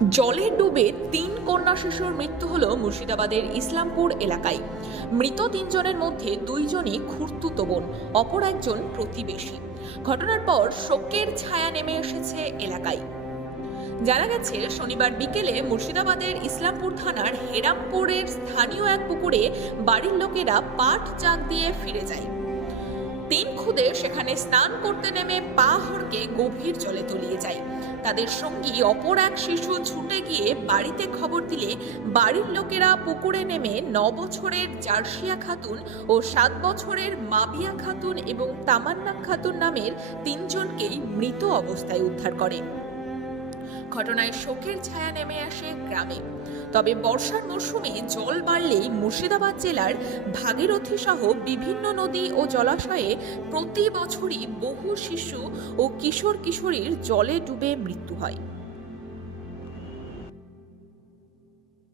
জলে ডুবে ৩ কন্যা শিশুর মৃত্যু হল মুর্শিদাবাদের ইসলামপুর এলাকায়। মৃত ৩ জনের মধ্যে ২ জনই খুড়তুতো বোন, অপর একজন প্রতিবেশী। ঘটনার পর শোকের ছায়া নেমে এসেছে এলাকায়। জানা গেছে, শনিবার বিকেলে মুর্শিদাবাদের ইসলামপুর থানার হেরামপুরের স্থানীয় এক পুকুরে বাড়ির লোকেরা পাট জাগ দিয়ে ফিরে যায়। ৩ খুদে সেখানে স্নান করতে নেমে পা হড়কে গভীর জলে তলিয়ে যায়। তাদের সঙ্গী অপর এক শিশু ছুটে গিয়ে বাড়িতে খবর দিলে বাড়ির লোকেরা পুকুরে নেমে ৯ বছরের জার্সিয়া খাতুন ও ৭ বছরের মাবিয়া খাতুন এবং তামান্না খাতুন নামের ৩ জনকেই মৃত অবস্থায় উদ্ধার করে। ঘটনায় শোকের ছায়া নেমে আসে গ্রামে। তবে বর্ষার মরশুমে জল বাড়লেই মুর্শিদাবাদ জেলার ভাগীরথী সহ বিভিন্ন নদী ও জলাশয়ে প্রতি বছরই বহু শিশু ও কিশোর কিশোরীর জলে ডুবে মৃত্যু হয়।